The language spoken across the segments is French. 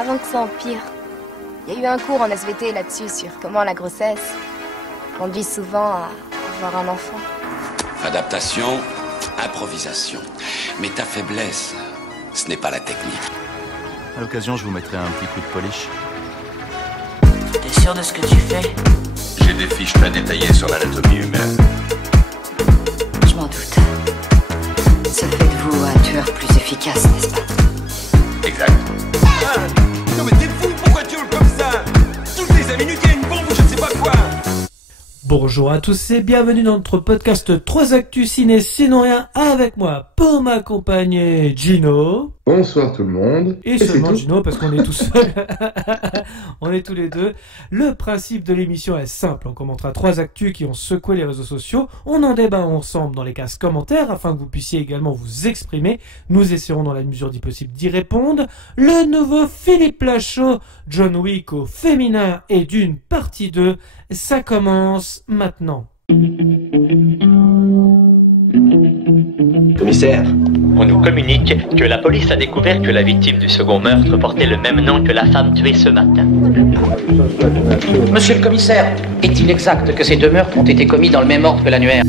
avant que ça empire. Il y a eu un cours en SVT là-dessus sur comment la grossesse conduit souvent à avoir un enfant. Adaptation, improvisation. Mais ta faiblesse, ce n'est pas la technique. À l'occasion, je vous mettrai un petit coup de polish. T'es sûr de ce que tu fais? J'ai des fiches très détaillées sur l'anatomie humaine. Je m'en doute. Ça fait de vous un tueur plus efficace, n'est-ce pas? Exact. Ah, non mais t'es fou, pourquoi tu hurles comme ça? Toutes les 5 minutes, il y a une bombe ou je ne sais pas quoi. Bonjour à tous et bienvenue dans notre podcast 3 Actus Ciné Sinon Rien avec moi pour m'accompagner Gino. Bonsoir tout le monde. Et seulement Gino parce qu'on est tout seul. On est tous les deux. Le principe de l'émission est simple. On commentera 3 actus qui ont secoué les réseaux sociaux. On en débat ensemble dans les cases commentaires afin que vous puissiez également vous exprimer. Nous essaierons dans la mesure du possible d'y répondre. Le nouveau Philippe Lachaud, John Wick au féminin et d'une partie 2. Ça commence maintenant. Commissaire, on nous communique que la police a découvert que la victime du second meurtre portait le même nom que la femme tuée ce matin. Monsieur le commissaire, est-il exact que ces 2 meurtres ont été commis dans le même ordre que l'annuaire?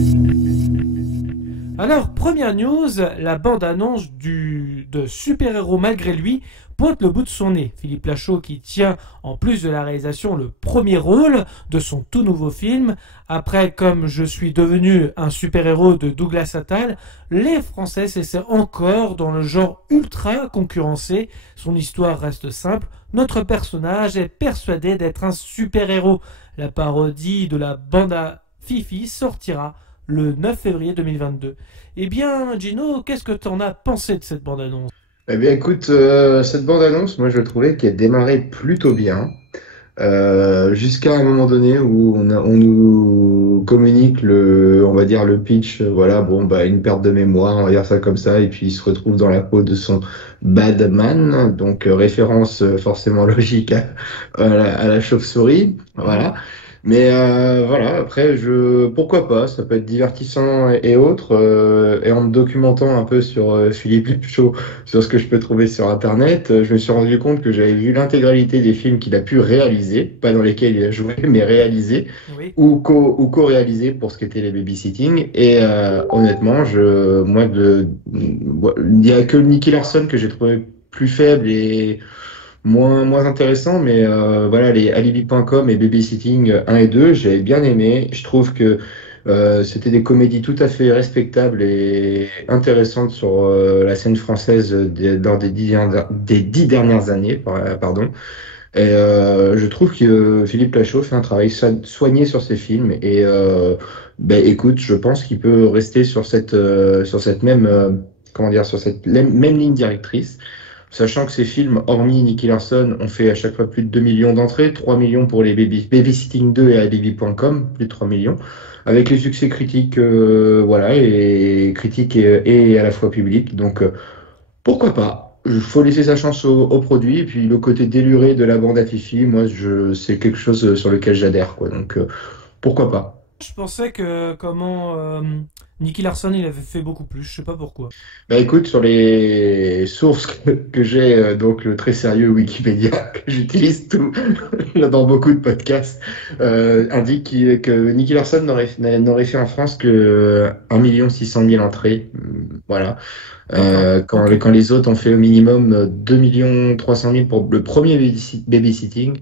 Alors, première news, la bande-annonce de Super-héros malgré lui pointe le bout de son nez. Philippe Lachaud qui tient, en plus de la réalisation, le premier rôle de son tout nouveau film. Après, comme je suis devenu un super-héros de Douglas Attal, les Français s'essaient encore dans le genre ultra concurrencé. Son histoire reste simple. Notre personnage est persuadé d'être un super-héros. La parodie de la bande à Fifi sortira le 9 février 2022. Eh bien, Gino, qu'est-ce que t'en as pensé de cette bande-annonce ? Eh bien écoute, cette bande-annonce, moi je trouvais qu'elle démarrait plutôt bien. Jusqu'à un moment donné où on nous communique on va dire le pitch, voilà, bon bah une perte de mémoire, on va dire ça comme ça, et puis il se retrouve dans la peau de son Badman, donc référence forcément logique à la chauve-souris, voilà. Mais voilà, après pourquoi pas, ça peut être divertissant et autres, et en me documentant un peu sur Philippe Lachaud, sur ce que je peux trouver sur internet, je me suis rendu compte que j'avais vu l'intégralité des films qu'il a pu réaliser, pas dans lesquels il a joué, mais réalisé, Oui. ou co-réalisé pour ce qu'était les babysitting, et honnêtement, il n'y a que Nicky Larson que j'ai trouvé plus faible et moins intéressant, mais voilà, les alibi.com et babysitting 1 et 2, j'avais bien aimé. Je trouve que c'était des comédies tout à fait respectables et intéressantes sur la scène française lors des 10 dernières années, pardon. Et je trouve que Philippe Lachaud fait un travail soigné sur ses films et écoute, je pense qu'il peut rester sur cette même sur cette même ligne directrice. Sachant que ces films, hormis Nicky Larson, ont fait à chaque fois plus de 2 millions d'entrées, 3 millions pour les Babysitting 2 et Alibi.com, plus de 3 millions, avec les succès critiques, voilà, et critiques et à la fois publics. Donc, pourquoi pas? Il faut laisser sa chance au produit, et puis le côté déluré de la bande à Fifi, moi, c'est quelque chose sur lequel j'adhère, quoi. Donc, pourquoi pas? Je pensais que Nicky Larson il avait fait beaucoup plus, je sais pas pourquoi. Bah écoute, sur les sources que j'ai, donc le très sérieux Wikipédia que j'utilise dans beaucoup de podcasts, indique que Nicky Larson n'aurait fait en France que 1 600 000 entrées, voilà. Quand les autres ont fait au minimum 2 300 000 pour le premier babysitting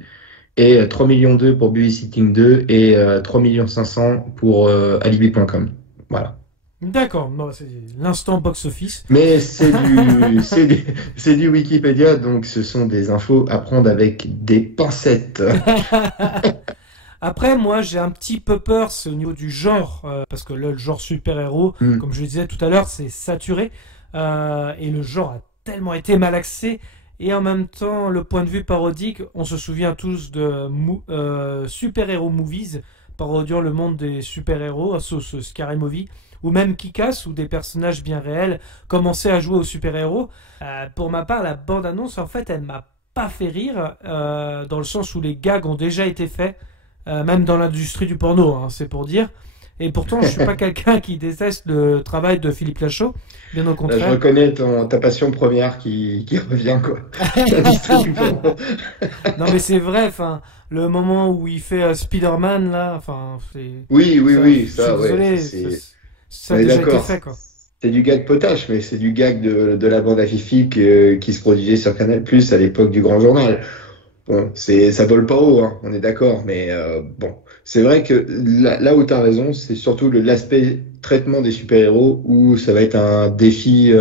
et 3 millions 2 pour babysitting 2 et 3 500 000 pour alibi.com, voilà. D'accord, bon, c'est l'instant box-office. Mais c'est du Wikipédia, donc ce sont des infos à prendre avec des pincettes. Après, moi, j'ai un petit peu peur, c'est au niveau du genre, parce que là, le genre super-héros, comme je le disais tout à l'heure, c'est saturé, et le genre a tellement été malaxé, et en même temps, le point de vue parodique, on se souvient tous de super-héros movies, parodiant le monde des super-héros, à sauce Scary Movie, ou même Kick-Ass, où des personnages bien réels commençaient à jouer aux super-héros. Pour ma part, la bande-annonce, en fait, elle m'a pas fait rire, dans le sens où les gags ont déjà été faits, même dans l'industrie du porno, hein, c'est pour dire. Et pourtant, je suis pas quelqu'un qui déteste le travail de Philippe Lachaud, bien au Là, je contraire. reconnais ta passion première qui revient, quoi. La distribution. Non, mais c'est vrai, enfin, le moment où il fait Spider-Man, là, enfin, c'est... Oui, oui, ça, oui, je ça, suis ouais. désolé, ça On a est déjà été d'accord. fait, quoi. C'est du gag potache, mais c'est du gag de la bande à Fifi qui se produisait sur Canal+ à l'époque du Grand Journal. Bon, ça vole pas haut, hein, on est d'accord, mais bon, c'est vrai que là où tu as raison, c'est surtout l'aspect traitement des super-héros où ça va être un défi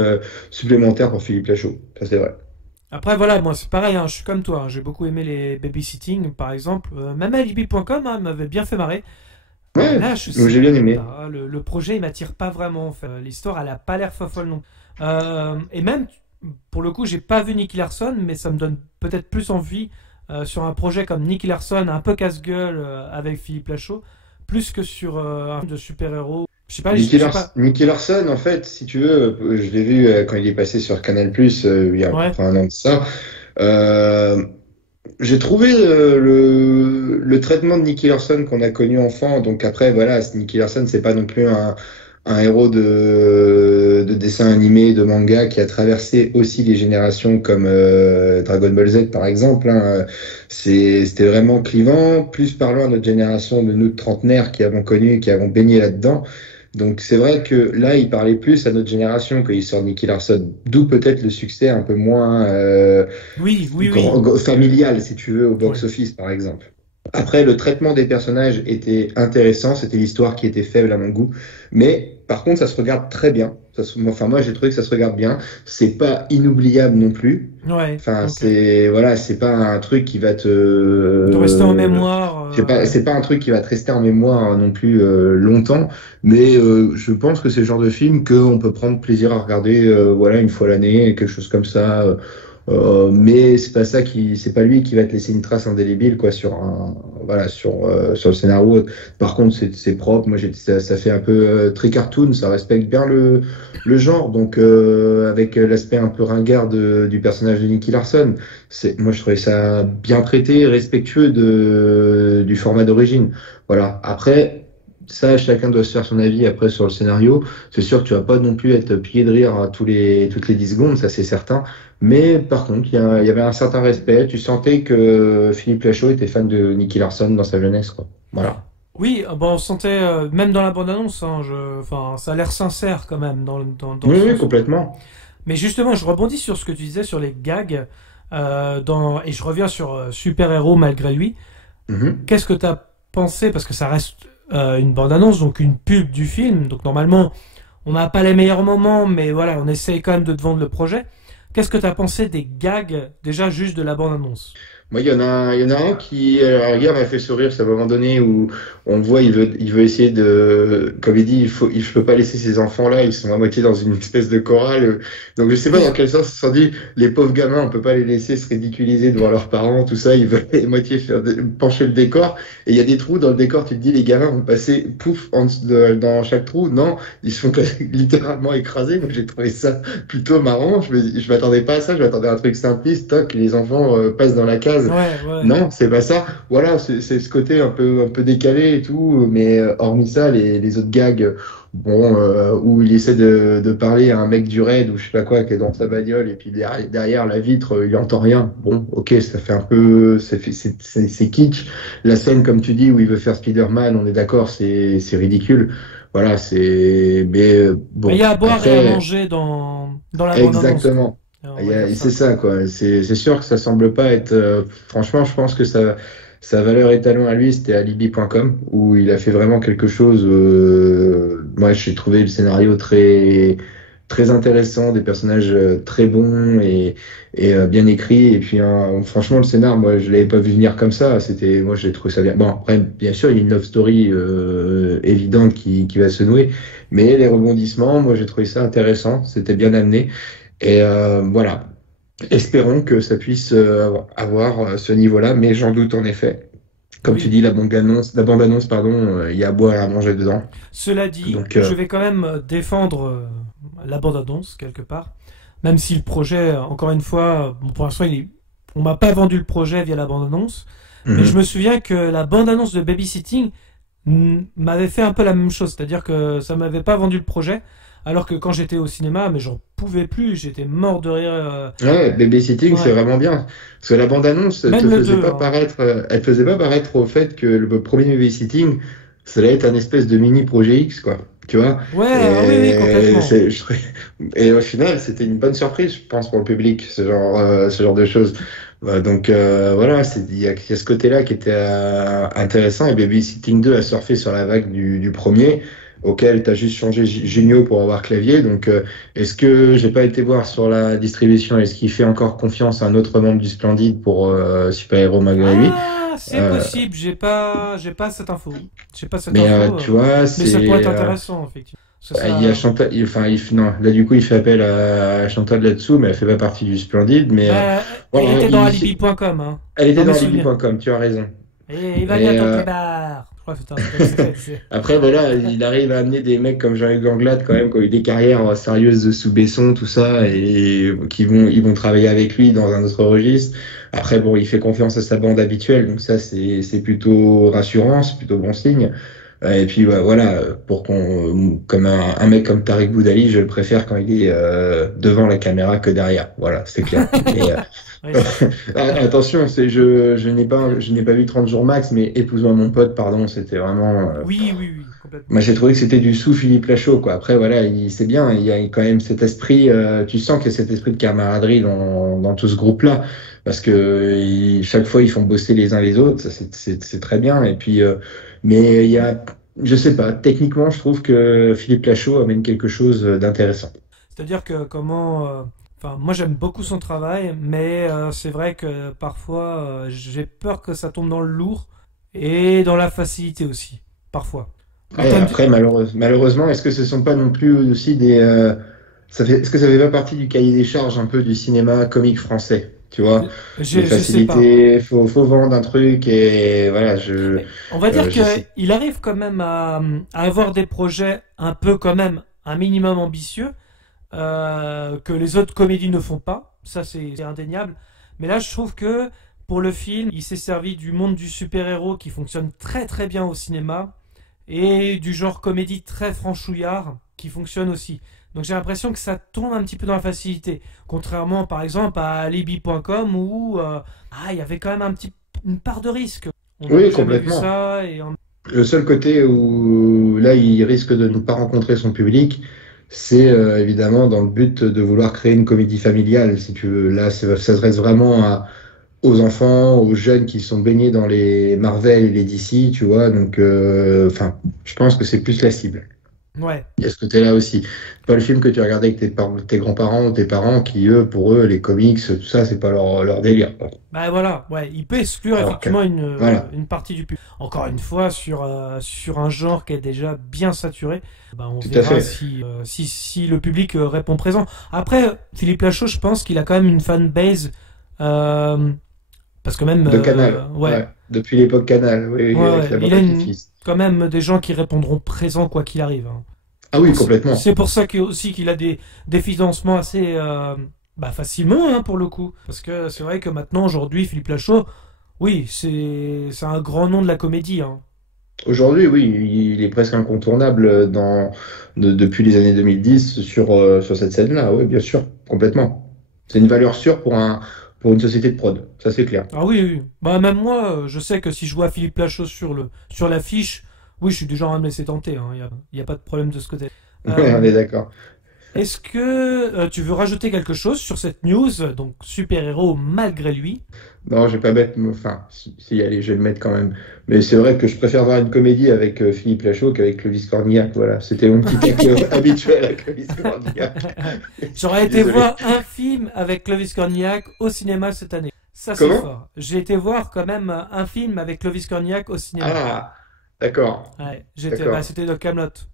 supplémentaire pour Philippe Lachaud. Ça, c'est vrai. Après, voilà, moi, c'est pareil, hein, je suis comme toi, hein, j'ai beaucoup aimé les babysitting, par exemple. Même Alibi.com hein, m'avait bien fait marrer. Ouais, Là, je donc sais j'ai bien aimé. pas, le projet, il m'attire pas vraiment. En fait. L'histoire, elle a pas l'air folle non. Et même, pour le coup, j'ai pas vu Nicky Larson, mais ça me donne peut-être plus envie sur un projet comme Nicky Larson, un peu casse-gueule avec Philippe Lachaud, plus que sur un film de super-héros. Je sais pas, je sais pas. Nicky Larson, en fait, si tu veux, je l'ai vu quand il est passé sur Canal+, il y a à peu Ouais. près un an de ça. Euh, J'ai trouvé le traitement de Nicky Larson qu'on a connu enfant. Donc après, voilà, Nicky Larson, c'est pas non plus un héros de dessin animé, de manga qui a traversé aussi les générations comme Dragon Ball Z par exemple. Hein. C'était vraiment clivant, plus parlant à notre génération de nous de trentenaires qui avons connu, qui avons baigné là-dedans. Donc c'est vrai que là, il parlait plus à notre génération quand il sort Nicky Larson, d'où peut-être le succès un peu moins Oui. familial, si tu veux, au Ouais. box-office, par exemple. Après, le traitement des personnages était intéressant, c'était l'histoire qui était faible à mon goût, mais par contre, ça se regarde très bien. Enfin, moi, j'ai trouvé que ça se regarde bien. C'est pas inoubliable non plus. Ouais. Enfin, Ok. c'est pas un truc qui va De rester en mémoire. c'est pas un truc qui va te rester en mémoire non plus longtemps, mais je pense que c'est le genre de film qu'on peut prendre plaisir à regarder, voilà, une fois l'année, quelque chose comme ça. Mais c'est pas lui qui va te laisser une trace indélébile, quoi, voilà, sur le scénario. Par contre, c'est propre. Moi, ça fait un peu très cartoon, ça respecte bien le genre. Donc, avec l'aspect un peu ringard du personnage de Nicky Larson, moi, je trouvais ça bien traité, respectueux du format d'origine. Voilà. Après, ça, chacun doit se faire son avis après sur le scénario. C'est sûr que tu vas pas non plus être plié de rire toutes les 10 secondes, ça c'est certain. Mais par contre, il y avait un certain respect. Tu sentais que Philippe Lachaud était fan de Nicky Larson dans sa jeunesse, quoi. Voilà. Oui, bon, on sentait, même dans la bande-annonce, hein, enfin, ça a l'air sincère quand même dans Oui, le oui, sens. complètement. Mais justement, je rebondis sur ce que tu disais sur les gags, et je reviens sur Super-héros malgré lui. Mhm. Qu'est-ce que tu as pensé, parce que ça reste une bande-annonce, donc une pub du film, donc normalement, on n'a pas les meilleurs moments, mais voilà, on essaye quand même de te vendre le projet. Qu'est-ce que tu as pensé des gags, déjà juste de la bande-annonce? Moi, il y en a un qui, à la rigueur, m'a fait sourire. C'est à un moment donné où on le voit, il veut essayer comme il dit, il peut pas laisser ces enfants-là. Ils sont à moitié dans une espèce de chorale. Donc, je sais pas dans quel sens ils se sont dit, les pauvres gamins, on peut pas les laisser se ridiculiser devant leurs parents, tout ça. Ils veulent à moitié pencher le décor. Et il y a des trous dans le décor. Tu te dis, les gamins vont passer, pouf, dans chaque trou. Non, ils se font littéralement écraser. Donc, j'ai trouvé ça plutôt marrant. Je m'attendais pas à ça. Je m'attendais à un truc simpliste. Toc, les enfants passent dans la case. Ouais. Non, c'est pas ça. Voilà, c'est ce côté un peu décalé et tout, mais hormis ça, les autres gags, bon, où il essaie de parler à un mec du raid ou je sais pas quoi qui est dans sa bagnole et puis derrière la vitre, il entend rien. Bon, ok, ça fait un peu, c'est kitsch. La scène, comme tu dis, où il veut faire Spider-Man, on est d'accord, c'est ridicule. Voilà, mais bon. Mais il y a à boire et à Après, manger dans la bande-annonce. exactement. On va dire ça. C'est ça, quoi. C'est sûr que ça semble pas être. Franchement, je pense que sa valeur étalon à lui, c'était Alibi.com, où il a fait vraiment quelque chose. Moi, j'ai trouvé le scénario très, très intéressant, des personnages très bons et bien écrits. Et puis, franchement, le scénar, moi, je l'avais pas vu venir comme ça. Moi, j'ai trouvé ça bien. Bon, après, bien sûr, il y a une love story évidente qui va se nouer, mais les rebondissements, moi, j'ai trouvé ça intéressant. C'était bien amené. Et voilà, espérons que ça puisse avoir ce niveau-là, mais j'en doute en effet. Comme Oui. tu dis, la bande-annonce, pardon, il y a à boire et à manger dedans. Cela dit, Donc, je vais quand même défendre la bande-annonce quelque part, même si le projet, encore une fois, bon, pour l'instant, on m'a pas vendu le projet via la bande-annonce, mais je me souviens que la bande-annonce de Babysitting m'avait fait un peu la même chose, c'est-à-dire que ça m'avait pas vendu le projet, alors que quand j'étais au cinéma, mais j'en pouvais plus, j'étais mort de rire. Ouais, Babysitting, Ouais. c'est vraiment bien. Parce que la bande-annonce, elle Même te le faisait 2, pas hein. paraître, elle faisait pas paraître au fait que le premier Babysitting, ça allait être un espèce de mini projet X, quoi. Tu vois? Ouais, ah oui, oui, complètement. Et au final, c'était une bonne surprise, je pense, pour le public, ce genre de choses. Donc voilà, il y a ce côté-là qui était intéressant. Et Babysitting 2 a surfé sur la vague du premier, auquel tu as juste changé Genio pour avoir clavier. Donc est-ce que j'ai pas été voir sur la distribution, est-ce qu'il fait encore confiance à un autre membre du Splendid pour Super Héros malgré lui? Ah, c'est possible, j'ai pas cette info. J'ai pas cette Mais info. tu vois, Mais c'est ça pourrait être intéressant, effectivement. Parce que il y a Chantal, non, là du coup il fait appel à Chantal là-dessous, mais elle fait pas partie du Splendid. Mais elle était dans il- alibi.com. Hein, elle était dans dans mes souvenirs. alibi.com, tu as raison. Et il va Et, bien ton clébard. Je crois que c'est Après, voilà, il arrive à amener des mecs comme Jean-Hugues Anglade, quand même, qui ont eu des carrières sérieuses sous Besson, tout ça, et ils vont travailler avec lui dans un autre registre. Après, bon, il fait confiance à sa bande habituelle, donc ça, c'est plutôt rassurant, c'est plutôt bon signe. Et puis, voilà, comme un mec comme Tariq Boudali, je le préfère quand il est devant la caméra que derrière. Voilà, c'est clair. Oui. Attention, je n'ai pas vu 30 jours max, mais Épouse-moi mon pote, pardon, c'était vraiment. Oui, complètement. Moi, j'ai trouvé que c'était du sous Philippe Lachaud, quoi. Après, voilà, c'est bien, il y a quand même cet esprit, tu sens qu'il y a cet esprit de camaraderie dans tout ce groupe-là, parce que chaque fois, ils font bosser les uns les autres, ça, c'est très bien. Et puis, mais il y a, je sais pas, techniquement, je trouve que Philippe Lachaud amène quelque chose d'intéressant. C'est-à-dire que Enfin, moi j'aime beaucoup son travail, mais c'est vrai que parfois j'ai peur que ça tombe dans le lourd et dans la facilité aussi, parfois. Ouais, après, malheureusement, est-ce que ce sont pas non plus aussi est-ce que ça fait pas partie du cahier des charges un peu du cinéma comique français? Tu vois, les facilités, faut vendre un truc et voilà, on va dire qu'il arrive quand même à avoir des projets un peu quand même un minimum ambitieux que les autres comédies ne font pas. Ça c'est indéniable. Mais là je trouve que pour le film, il s'est servi du monde du super-héros qui fonctionne très très bien au cinéma et du genre comédie très franchouillard qui fonctionne aussi. Donc j'ai l'impression que ça tombe un petit peu dans la facilité. Contrairement par exemple à Alibi.com où il y avait quand même une part de risque. Oui, complètement. Vu ça Le seul côté où là il risque de ne pas rencontrer son public, c'est évidemment dans le but de vouloir créer une comédie familiale, si tu veux. Là, ça s'adresse vraiment aux enfants, aux jeunes qui sont baignés dans les Marvel et les DC, tu vois. Donc, je pense que c'est plus la cible. Ouais. Il y a ce côté-là aussi. Pas le film que tu regardais avec tes grands-parents ou tes parents qui, pour eux, les comics, tout ça, c'est pas leur délire. Bah voilà, ouais, il peut exclure effectivement une partie du public. Encore une fois, sur un genre qui est déjà bien saturé, on verra si le public répond présent. Après, Philippe Lachaud, je pense qu'il a quand même une fanbase, parce que même... De Canal, depuis l'époque Canal, oui, avec la il a quand même des gens qui répondront présent quoi qu'il arrive. Hein. Ah oui, complètement. C'est pour ça aussi qu'il a des financements assez facilement hein, pour le coup. Parce que c'est vrai que maintenant, aujourd'hui, Philippe Lachaud, oui, c'est un grand nom de la comédie. Hein. Aujourd'hui, oui, il est presque incontournable depuis les années 2010 sur cette scène-là, oui, bien sûr, complètement. C'est une valeur sûre pour une société de prod, ça c'est clair. Ah oui. Même moi, je sais que si je vois Philippe Lachaud sur l'affiche, oui, je suis du genre à me laisser tenter. Il n'y a pas de problème de ce côté. On est d'accord. Est-ce que tu veux rajouter quelque chose sur cette news, donc super-héros malgré lui? Non, je vais pas mettre, si allez, je vais le mettre quand même. Mais c'est vrai que je préfère voir une comédie avec Philippe Lachaud qu'avec Clovis Cornillac, voilà. C'était mon petit tacle habituel à Clovis Cornillac. J'aurais été voir un film avec Clovis Cornillac au cinéma cette année. Ça c'est fort. J'ai été voir quand même un film avec Clovis Cornillac au cinéma. Ah, d'accord. Ouais, c'était de Kaamelott.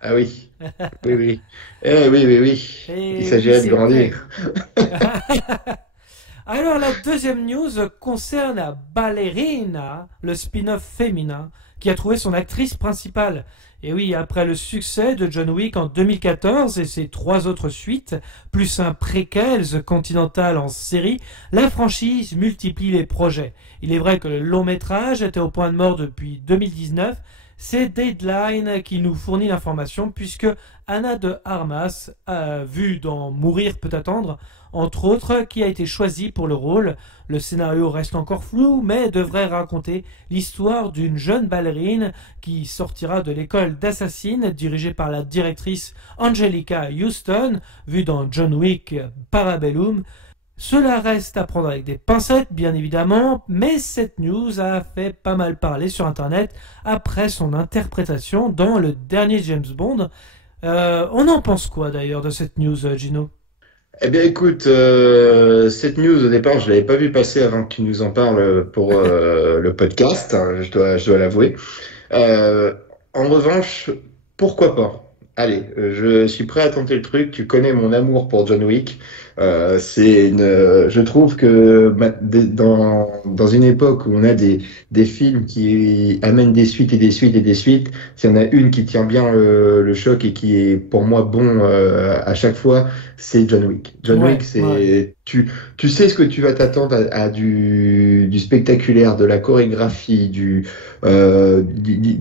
Ah oui. Oui. Oui. Il s'agirait de grandir. Alors la deuxième news concerne Ballerina, le spin-off féminin, qui a trouvé son actrice principale. Et oui, après le succès de John Wick en 2014 et ses 3 autres suites, plus un préquel The Continental en série, la franchise multiplie les projets. Il est vrai que le long métrage était au point de mort depuis 2019. C'est Deadline qui nous fournit l'information puisque Anna de Armas, vue dans Mourir peut attendre, entre autres, qui a été choisie pour le rôle. Le scénario reste encore flou, mais devrait raconter l'histoire d'une jeune ballerine qui sortira de l'école d'assassines dirigée par la directrice Angelica Houston, vue dans John Wick Parabellum. Cela reste à prendre avec des pincettes, bien évidemment, mais cette news a fait pas mal parler sur Internet après son interprétation dans le dernier James Bond. On en pense quoi d'ailleurs de cette news, Gino? Eh bien, écoute, cette news, au départ, je l'avais pas vu passer avant que tu nous en parles pour le podcast, hein, je dois l'avouer. En revanche, pourquoi pas? Allez, je suis prêt à tenter le truc. Tu connais mon amour pour John Wick. Je trouve que dans une époque où on a des films qui amènent des suites et des suites et des suites, s'il y en a une qui tient bien le choc et qui est pour moi bon à chaque fois, c'est John Wick. John Wick, c'est tu sais ce que tu vas t'attendre à du spectaculaire, de la chorégraphie, des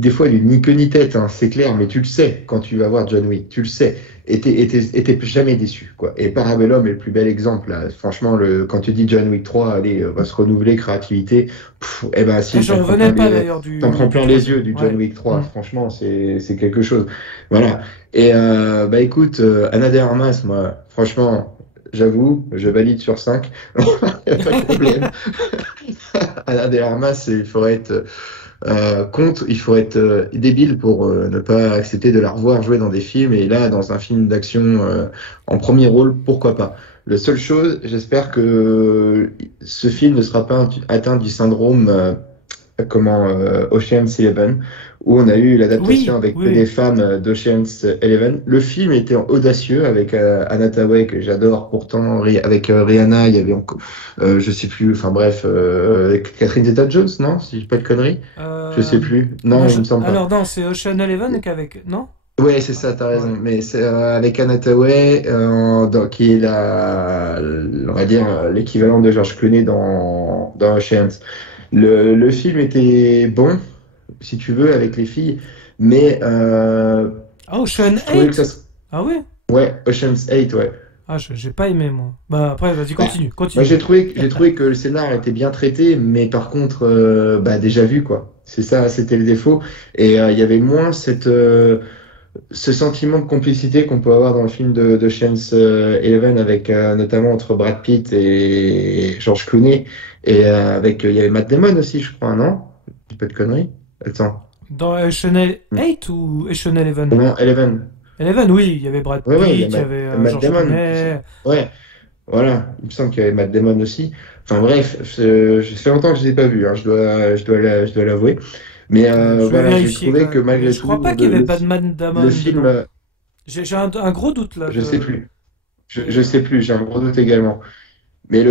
fois du ni queue ni tête, hein, c'est clair, mais tu le sais quand tu vas voir John Wick, tu le sais. Et t'es jamais déçu, quoi. Et Parabellum est le plus bel exemple, là. Franchement, quand tu dis John Wick 3, allez, va se renouveler, créativité, eh ben, si, je revenais pas d'ailleurs t'en prends plein les yeux du John Wick 3. Franchement, c'est quelque chose. Voilà. Et, bah, écoute, Anna de Armas, moi, franchement, j'avoue, je valide sur 5. Y a pas de problème. Anna de Armas, il faudrait être, il faut être débile pour ne pas accepter de la revoir jouer dans des films, et là dans un film d'action en premier rôle, pourquoi pas. La seule chose, j'espère que ce film ne sera pas atteint du syndrome Ocean's 11, où on a eu l'adaptation avec les femmes d'Ocean's 11. Le film était audacieux avec Anna Thaoué, que j'adore, pourtant avec Rihanna, il y avait encore, je sais plus, enfin bref, avec Catherine Zeta-Jones, non, si je dis pas de conneries, je sais plus. Non, il me semble pas. Alors non, c'est Ocean's 11 qu'avec, non? Ouais, c'est ça, t'as raison. Mais c'est avec Anna Thaoué, qui est on va dire l'équivalent de George Clooney dans Ocean's. Le film était bon, si tu veux, avec les filles, mais Ocean's 8? Ah oui? Ouais, Ocean's 8, ouais. Ah, j'ai pas aimé, moi. Bah après, vas-y, continue. Moi, j'ai trouvé que le scénar était bien traité, mais par contre, déjà vu, quoi. C'est ça, c'était le défaut. Et il y avait moins ce sentiment de complicité qu'on peut avoir dans le film de Ocean's 11, avec notamment entre Brad Pitt et George Clooney, et il y avait Matt Damon aussi, je crois, non? J'ai pas de conneries. Attends. Dans Ocean's 8 ou Ocean's 11? Non, 11. 11, oui, il y avait Brad Pitt, il y avait Matt Damon. Ouais, voilà, il me semble qu'il y avait Matt Damon aussi. Enfin bref, ça fait longtemps que je les ai pas vus, hein, je dois l'avouer. Mais voilà, j'ai trouvé que malgré tout, je crois pas qu'il y avait pas de Matt Damon. Le film, j'ai un gros doute là. Je sais plus. Je sais plus, j'ai un gros doute également. Mais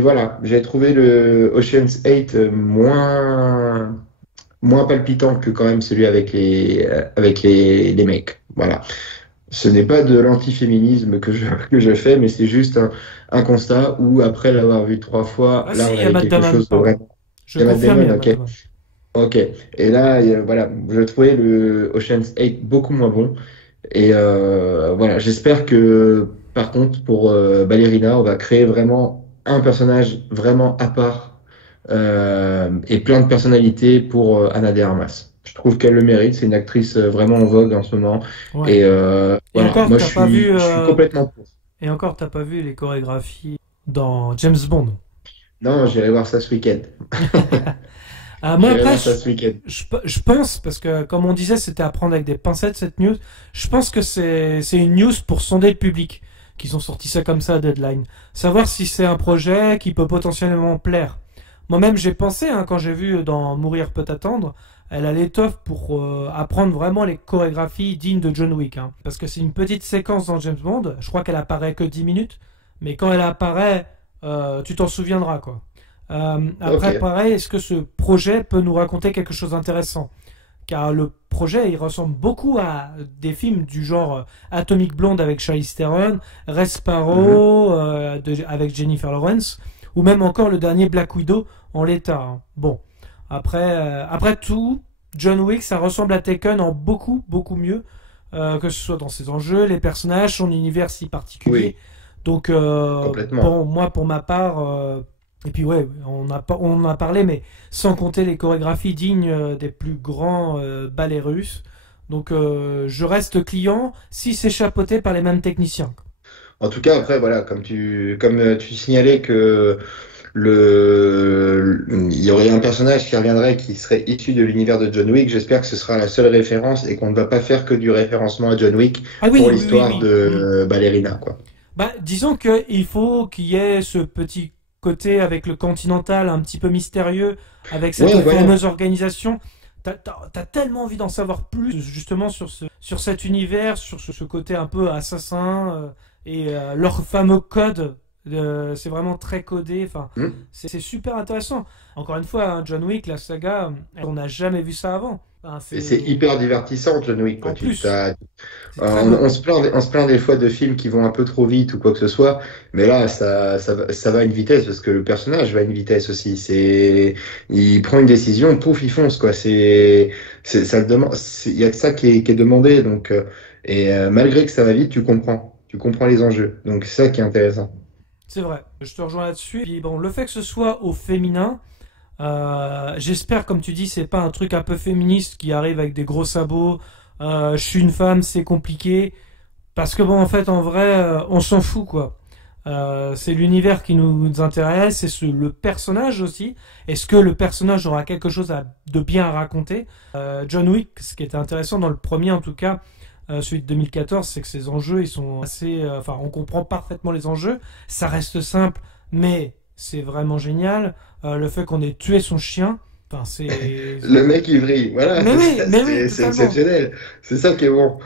voilà, j'ai trouvé le Ocean's 8 moins palpitant que quand même celui avec les mecs. Voilà. Ce n'est pas de l'antiféminisme que je fais, mais c'est juste un constat où, après l'avoir vu 3 fois, là, on avait quelque chose de vraiment. Je confirme, ok. Ok. Et là, voilà, je trouvais le Ocean's 8 beaucoup moins bon. Et voilà, j'espère que, par contre, pour Ballerina, on va créer vraiment un personnage vraiment à part et plein de personnalités pour Anna de Armas. Je trouve qu'elle le mérite. C'est une actrice vraiment en vogue en ce moment. Ouais. Et voilà, encore, moi, je suis complètement pour. Et encore, t'as pas vu les chorégraphies dans James Bond? Non, j'irai voir ça ce week-end. Moi, après, je pense, parce que comme on disait, c'était à prendre avec des pincettes cette news. Je pense que c'est une news pour sonder le public qu'ils ont sorti ça comme ça à Deadline. Savoir si c'est un projet qui peut potentiellement plaire. Moi-même, j'ai pensé, quand j'ai vu dans Mourir peut attendre, elle a l'étoffe pour apprendre vraiment les chorégraphies dignes de John Wick. Parce que c'est une petite séquence dans James Bond. Je crois qu'elle apparaît que 10 minutes. Mais quand elle apparaît, tu t'en souviendras, quoi. Après, pareil, est-ce que ce projet peut nous raconter quelque chose d'intéressant? Car le projet, il ressemble beaucoup à des films du genre Atomic Blonde avec Charlize Theron, Red Sparrow avec Jennifer Lawrence, ou même encore le dernier Black Widow en l'état. Bon, après tout, John Wick, ça ressemble à Taken en beaucoup, beaucoup mieux, que ce soit dans ses enjeux, les personnages, son univers si particulier. Oui. Donc, Complètement. pour ma part, et puis ouais, on en a parlé, mais sans compter les chorégraphies dignes des plus grands ballets russes. Donc, je reste client si c'est chapeauté par les mêmes techniciens. En tout cas, après, voilà, comme tu signalais que il y aurait un personnage qui reviendrait qui serait issu de l'univers de John Wick, j'espère que ce sera la seule référence et qu'on ne va pas faire que du référencement à John Wick Ah oui, pour oui, l'histoire oui, oui. de Ballerina, quoi. Bah, disons qu'il faut qu'il y ait ce petit côté avec le Continental un petit peu mystérieux, avec cette Ouais, voilà. fameuse organisation. T'as tellement envie d'en savoir plus, justement, sur cet univers, sur ce côté un peu assassin, et leur fameux code. C'est vraiment très codé. Enfin, Hmm. c'est super intéressant. Encore une fois, hein, John Wick, la saga, on n'a jamais vu ça avant. Enfin, Et c'est hyper divertissant, John Wick, quoi. En plus, T'as- c'est très on, bon. on se plaint des fois de films qui vont un peu trop vite ou quoi que ce soit, mais là, ça va à une vitesse parce que le personnage va à une vitesse aussi. Il prend une décision, pouf, il fonce, quoi. Ça le demande, il y a que ça qui est demandé, donc, malgré que ça va vite, tu comprends les enjeux. Donc, c'est ça qui est intéressant. C'est vrai, je te rejoins là-dessus. Puis bon, le fait que ce soit au féminin, j'espère, comme tu dis, c'est pas un truc un peu féministe qui arrive avec des gros sabots. Je suis une femme, c'est compliqué. Parce que bon, en fait, en vrai, on s'en fout, quoi. C'est l'univers qui nous intéresse, c'est le personnage aussi. Est-ce que le personnage aura quelque chose de bien à raconter? John Wick, ce qui était intéressant dans le premier, en tout cas, celui de 2014, c'est que ces enjeux, ils sont assez... Enfin, on comprend parfaitement les enjeux. Ça reste simple, mais c'est vraiment génial. Le fait qu'on ait tué son chien, enfin, c'est... Le mec, il vrille. Voilà, Mais oui, mais oui, c'est totalement. exceptionnel. C'est ça qui est bon.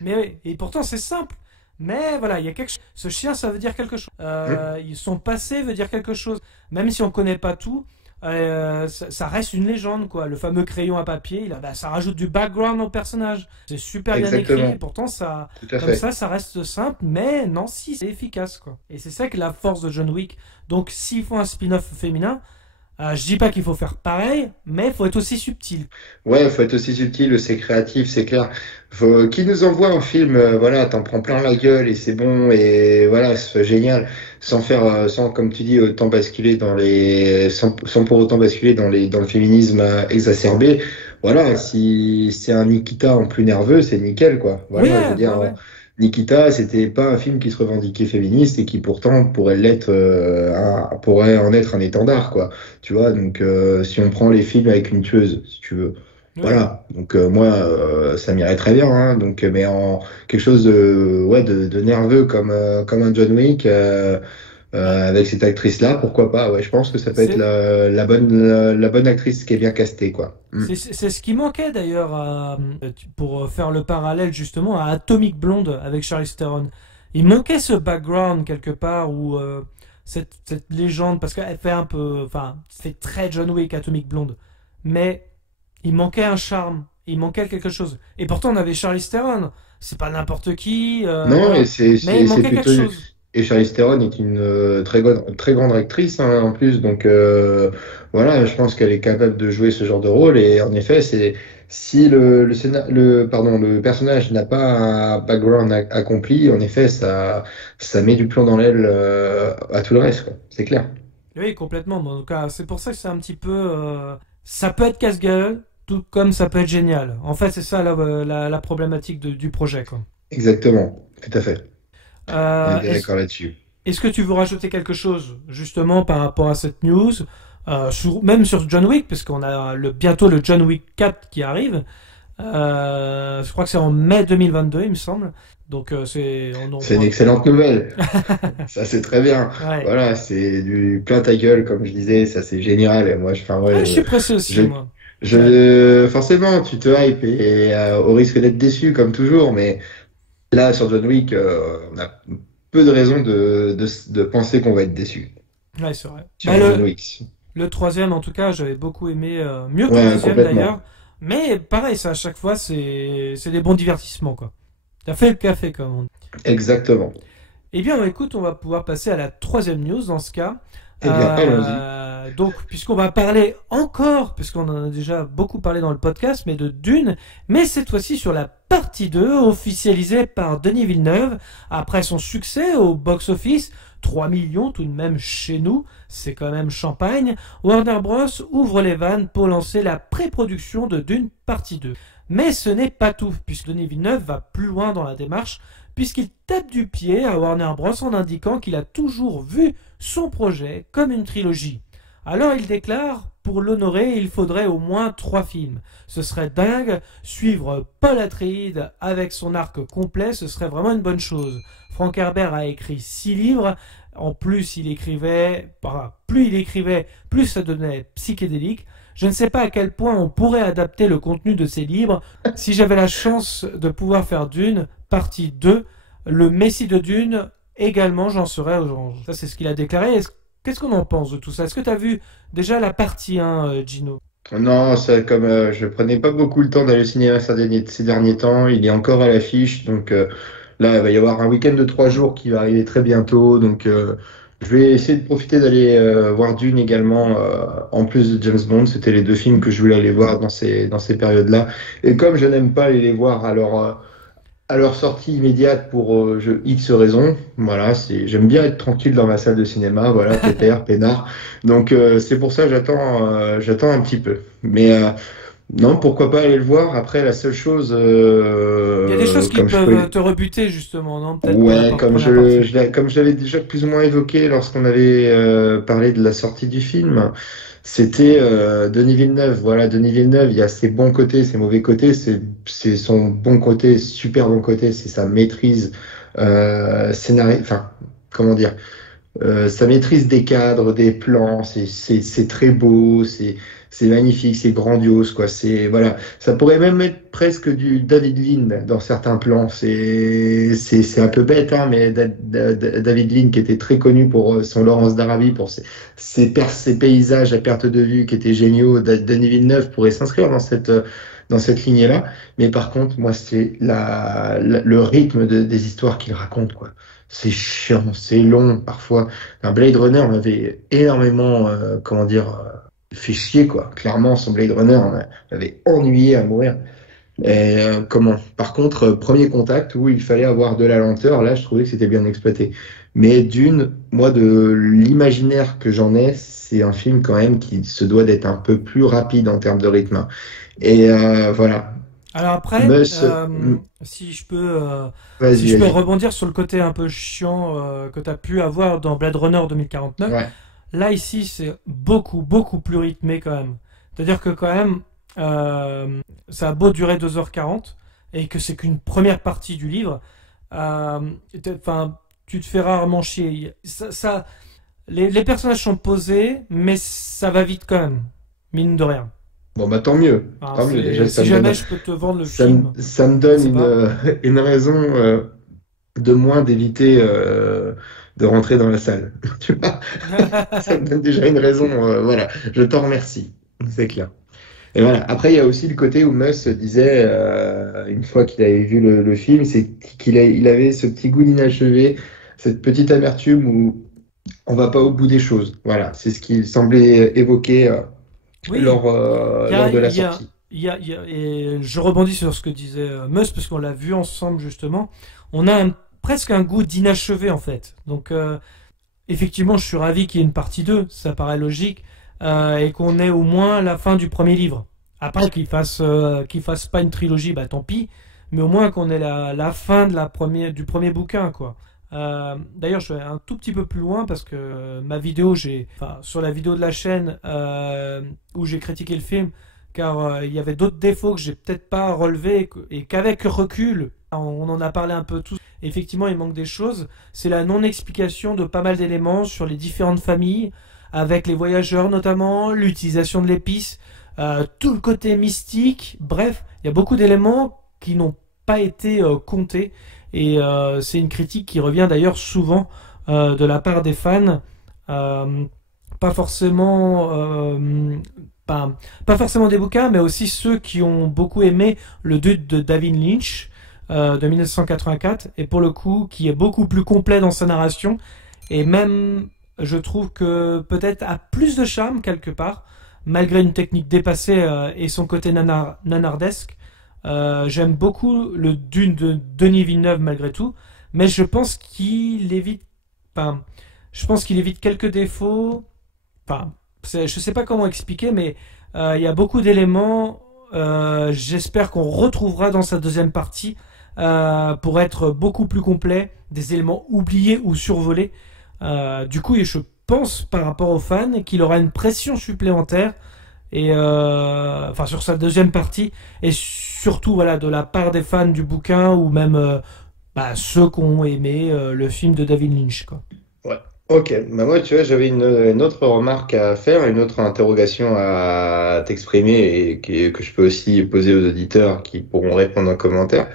Mais oui, et pourtant c'est simple. Mais voilà, il y a quelque chose. Ce chien, ça veut dire quelque chose. Son passé veut dire quelque chose. Même si on connaît pas tout, ça reste une légende, quoi. Le fameux crayon à papier, ça rajoute du background au personnage. C'est super bien écrit. Exactement. Et pourtant, ça, Tout à comme fait. ça reste simple. Mais non, si, c'est efficace, quoi. Et c'est ça que la force de John Wick. Donc, s'ils font un spin-off féminin, je dis pas qu'il faut faire pareil, mais il faut être aussi subtil. Ouais, faut être aussi subtil, c'est créatif, c'est clair. Qui nous envoie un film, voilà, t'en prends plein la gueule et c'est bon et voilà, c'est génial, sans comme tu dis, autant basculer sans pour autant basculer dans le féminisme exacerbé. Voilà, si c'est un Nikita en plus nerveux, c'est nickel, quoi. Voilà, je veux Ouais, dire, ouais, ouais. Nikita, c'était pas un film qui se revendiquait féministe et qui pourtant pourrait l'être, pourrait en être un étendard, quoi. Tu vois, donc si on prend les films avec une tueuse, si tu veux, Ouais. voilà. Donc moi, ça m'irait très bien, hein. Donc, mais en quelque chose de nerveux comme un John Wick avec cette actrice-là, pourquoi pas? Ouais, je pense que ça peut être C'est la bonne actrice qui est bien castée, quoi. Mm. c'est ce qui manquait d'ailleurs pour faire le parallèle justement à Atomic Blonde avec Charlize Theron. Il manquait ce background quelque part où cette légende, parce qu'elle fait un peu, enfin, c'est très John Wick Atomic Blonde, mais il manquait un charme, il manquait quelque chose. Et pourtant on avait Charlize Theron, c'est pas n'importe qui, Non, voilà. et Mais il c'est manquait quelque plutôt. chose. Et Charlize Theron est une très grande actrice, hein, en plus, donc voilà, je pense qu'elle est capable de jouer ce genre de rôle. Et en effet, c'est si le personnage n'a pas un background accompli, en effet, ça met du plomb dans l'aile à tout le reste, quoi. C'est clair. Oui, complètement. Bon, en tout cas, c'est pour ça que c'est un petit peu, ça peut être casse-gueule, tout comme ça peut être génial. En fait, c'est ça la problématique du projet, quoi. Exactement, tout à fait. On est bien Est-ce d'accord là-dessus. est-ce que tu veux rajouter quelque chose justement par rapport à cette news, même sur John Wick, parce qu'on a bientôt le John Wick 4 qui arrive. Je crois que c'est en mai 2022, il me semble. Donc C'est une excellente nouvelle. Ça, c'est très bien. Ouais. Voilà, c'est du plein ta gueule, comme je disais, ça c'est génial. Et moi, Ouais, je suis pressé aussi, je- moi. forcément, tu te hype et au risque d'être déçu, comme toujours, mais là, sur John Wick, on a peu de raisons de penser qu'on va être déçu Ouais, c'est vrai. sur Bah, John Wick. le troisième, en tout cas, j'avais beaucoup aimé, mieux que le Ouais, deuxième complètement. d'ailleurs. Mais pareil, ça, à chaque fois, c'est des bons divertissements, quoi. T'as fait le café, comme on dit. Exactement. Eh bien, écoute, on va pouvoir passer à la troisième news dans ce cas. Eh bien, allons-y. Donc, puisqu'on va parler encore, puisqu'on en a déjà beaucoup parlé dans le podcast, mais de Dune, mais cette fois-ci sur la partie 2, officialisée par Denis Villeneuve, après son succès au box-office, 3 millions tout de même chez nous, c'est quand même champagne, Warner Bros. Ouvre les vannes pour lancer la pré-production de Dune partie 2. Mais ce n'est pas tout, puisque Denis Villeneuve va plus loin dans la démarche, puisqu'il tape du pied à Warner Bros. En indiquant qu'il a toujours vu son projet comme une trilogie. Alors il déclare, pour l'honorer, il faudrait au moins 3 films. Ce serait dingue, suivre Paul Atreides avec son arc complet, ce serait vraiment une bonne chose. Frank Herbert a écrit 6 livres, en plus il écrivait, plus il écrivait, plus ça devenait psychédélique. Je ne sais pas à quel point on pourrait adapter le contenu de ces livres. Si j'avais la chance de pouvoir faire Dune, partie 2, le Messie de Dune, également j'en serais aux anges. Ça c'est ce qu'il a déclaré. Qu'est-ce qu'on en pense de tout ça? Est-ce que tu as vu déjà la partie 1, Gino? Non, ça, comme je prenais pas beaucoup le temps d'aller au cinéma ces derniers temps, il est encore à l'affiche, donc là il va y avoir un week-end de 3 jours qui va arriver très bientôt, donc je vais essayer de profiter d'aller voir Dune également, en plus de James Bond. C'était les 2 films que je voulais aller voir dans ces périodes-là, et comme je n'aime pas aller les voir à leur sortie immédiate pour X raisons. Voilà, j'aime bien être tranquille dans ma salle de cinéma, voilà, pépère, peinard. Donc c'est pour ça que j'attends un petit peu. Mais non, pourquoi pas aller le voir. Après, la seule chose, il y a des choses qui peuvent te rebuter justement, non? Ouais, comme je l'avais déjà plus ou moins évoqué lorsqu'on avait parlé de la sortie du film. C'était Denis Villeneuve. Voilà, Denis Villeneuve, il y a ses bons côtés, ses mauvais côtés. C'est son bon côté, super bon côté, c'est sa maîtrise scénario. Enfin, comment dire, sa maîtrise des cadres, des plans. C'est très beau, c'est magnifique, c'est grandiose, quoi. Voilà, ça pourrait même être presque du David Lean dans certains plans. C'est un peu bête, hein, mais David Lean, qui était très connu pour son Lawrence d'Arabie, pour ses paysages à perte de vue qui étaient géniaux. Denis Villeneuve pourrait s'inscrire dans cette lignée-là. Mais par contre, moi, c'est le rythme des histoires qu'il raconte, quoi. C'est chiant, c'est long parfois. Un Blade Runner m'avait énormément, fait chier, quoi. Clairement, son Blade Runner m'avait ennuyé à mourir. Et par contre, Premier Contact, où il fallait avoir de la lenteur, là, je trouvais que c'était bien exploité. Mais Dune, moi, de l'imaginaire que j'en ai, c'est un film quand même qui se doit d'être un peu plus rapide en termes de rythme. Et voilà. Alors après, si je peux rebondir sur le côté un peu chiant que tu as pu avoir dans Blade Runner 2049, ouais. Là, ici, c'est beaucoup, beaucoup plus rythmé quand même. C'est-à-dire que quand même, ça a beau durer 2h40 et que c'est qu'une première partie du livre, tu te fais rarement chier. Les personnages sont posés, mais ça va vite quand même, mine de rien. Bon, bah tant mieux. Tant mieux. Déjà, si jamais je peux te vendre le film. Ça me donne une raison de moins d'éviter de rentrer dans la salle. Tu vois, ça me donne déjà une raison. Voilà, je t'en remercie. C'est clair. Et voilà. Après, il y a aussi le côté où Mus disait, une fois qu'il avait vu le film, c'est qu'il avait ce petit goût d'inachevé, cette petite amertume où on va pas au bout des choses. Voilà, c'est ce qu'il semblait évoquer lors de la sortie. Et je rebondis sur ce que disait Mus, parce qu'on l'a vu ensemble justement. On a presque un goût d'inachevé en fait. Donc effectivement, je suis ravi qu'il y ait une partie 2, ça paraît logique, et qu'on ait au moins la fin du premier livre. Après qu'il fasse pas une trilogie, bah tant pis, mais au moins qu'on ait la fin de du premier bouquin, quoi. D'ailleurs, je vais un tout petit peu plus loin parce que ma vidéo, sur la vidéo de la chaîne où j'ai critiqué le film, car il y avait d'autres défauts que j'ai peut-être pas relevés et qu'avec recul, on en a parlé un peu tous. Effectivement, il manque des choses. C'est la non-explication de pas mal d'éléments sur les différentes familles, avec les voyageurs notamment, l'utilisation de l'épice, tout le côté mystique. Bref, il y a beaucoup d'éléments qui n'ont pas été comptés. Et c'est une critique qui revient d'ailleurs souvent de la part des fans, pas forcément des bouquins, mais aussi ceux qui ont beaucoup aimé le Dune de David Lynch de 1984, et pour le coup qui est beaucoup plus complet dans sa narration, et même je trouve que peut-être a plus de charme quelque part, malgré une technique dépassée et son côté nanardesque. J'aime beaucoup le Dune de Denis Villeneuve malgré tout, mais je pense qu'il évite quelques défauts. Enfin, je sais pas comment expliquer, mais il y a beaucoup d'éléments. J'espère qu'on retrouvera dans sa deuxième partie pour être beaucoup plus complet, des éléments oubliés ou survolés. Du coup, je pense par rapport aux fans qu'il aura une pression supplémentaire et sur sa deuxième partie, et surtout voilà de la part des fans du bouquin ou même ceux qui ont aimé le film de David Lynch, quoi. Ouais. Ok, moi tu vois, j'avais une autre remarque à faire, une autre interrogation à t'exprimer et que je peux aussi poser aux auditeurs qui pourront répondre en commentaire.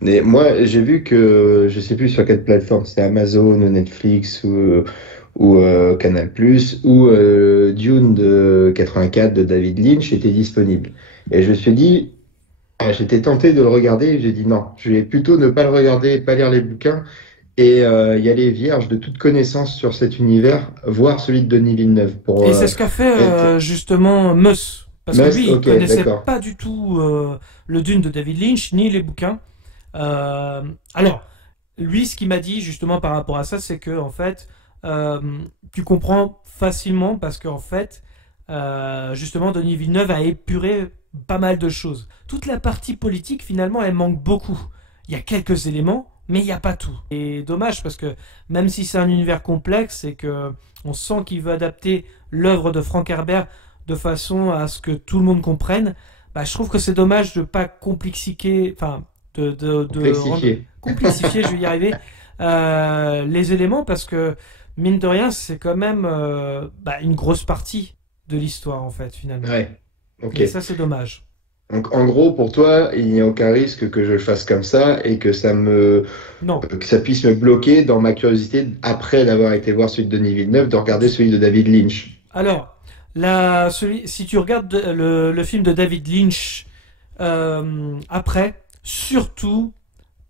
Mais moi, j'ai vu que, je sais plus sur quelle plateforme, c'est Amazon, Netflix ou Canal+, où Dune de 84 de David Lynch était disponible. Et je me suis dit, j'étais tenté de le regarder, et j'ai dit non, je vais plutôt ne pas le regarder, pas lire les bouquins, et y aller vierge de toute connaissance sur cet univers, voir celui de Denis Villeneuve. Et c'est ce qu'a fait justement Meuss. Parce que lui, il connaissait pas du tout le Dune de David Lynch, ni les bouquins. Alors, lui, ce qu'il m'a dit justement par rapport à ça, c'est que en fait, tu comprends facilement parce qu'en fait, justement, Denis Villeneuve a épuré pas mal de choses. Toute la partie politique, finalement, elle manque beaucoup. Il y a quelques éléments, mais il n'y a pas tout. Et dommage parce que même si c'est un univers complexe et que on sent qu'il veut adapter l'œuvre de Frank Herbert de façon à ce que tout le monde comprenne, je trouve que c'est dommage de pas complexifier, complexifier, je vais y arriver, les éléments parce que mine de rien, c'est quand même une grosse partie de l'histoire en fait finalement. Ouais. Ok. Et ça c'est dommage. Donc en gros, pour toi, il n'y a aucun risque que je le fasse comme ça et que ça puisse me bloquer dans ma curiosité après d'avoir été voir celui de Denis Villeneuve, de regarder celui de David Lynch. Alors, si tu regardes le film de David Lynch après, surtout,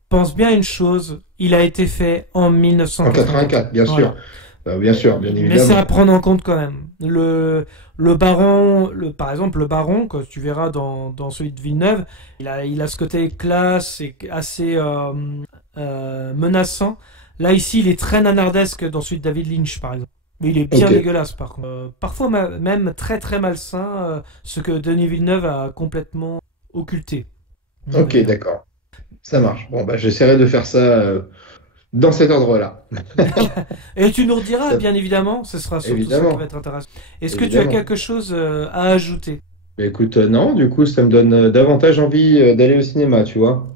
pense bien à une chose, il a été fait en 1984, bien sûr. Voilà. Bien sûr, bien évidemment. Mais c'est à prendre en compte quand même. Le baron, par exemple, le baron, que tu verras dans celui de Villeneuve, il a ce côté classe et assez menaçant. Là, ici, il est très nanardesque dans celui de David Lynch, par exemple. Mais il est bien dégueulasse, par contre. Parfois, même très très malsain, ce que Denis Villeneuve a complètement occulté. Ok, d'accord. Ça marche. Bon, j'essaierai de faire ça dans cet ordre-là. Et tu nous rediras, bien évidemment. Ce sera surtout ça qui va être intéressant. Est-ce que tu as quelque chose à ajouter? Écoute, non, du coup, ça me donne davantage envie d'aller au cinéma, tu vois.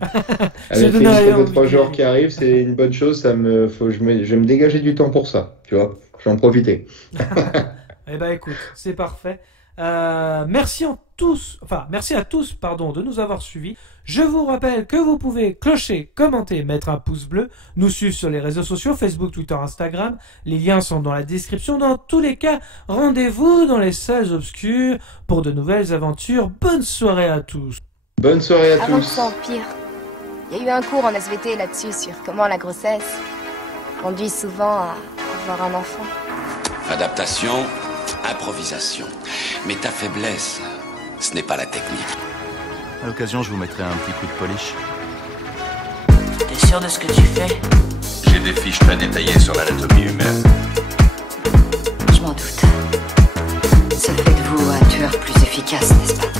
Avec les 2-3 jours qui arrivent, c'est une bonne chose. Je vais me dégager du temps pour ça, tu vois. Je vais en profiter. Eh ben, écoute, c'est parfait. Merci à tous, de nous avoir suivis. Je vous rappelle que vous pouvez clocher, commenter, mettre un pouce bleu, nous suivre sur les réseaux sociaux, Facebook, Twitter, Instagram. Les liens sont dans la description. Dans tous les cas, rendez-vous dans les salles obscures pour de nouvelles aventures. Bonne soirée à tous. Bonne soirée à tous. Avant que ça empire, il y a eu un cours en SVT là-dessus sur comment la grossesse conduit souvent à avoir un enfant. Adaptation, improvisation. Mais ta faiblesse, ce n'est pas la technique. À l'occasion, je vous mettrai un petit coup de polish. T'es sûr de ce que tu fais? J'ai des fiches très détaillées sur l'anatomie humaine. Je m'en doute. Ça fait de vous un tueur plus efficace, n'est-ce pas?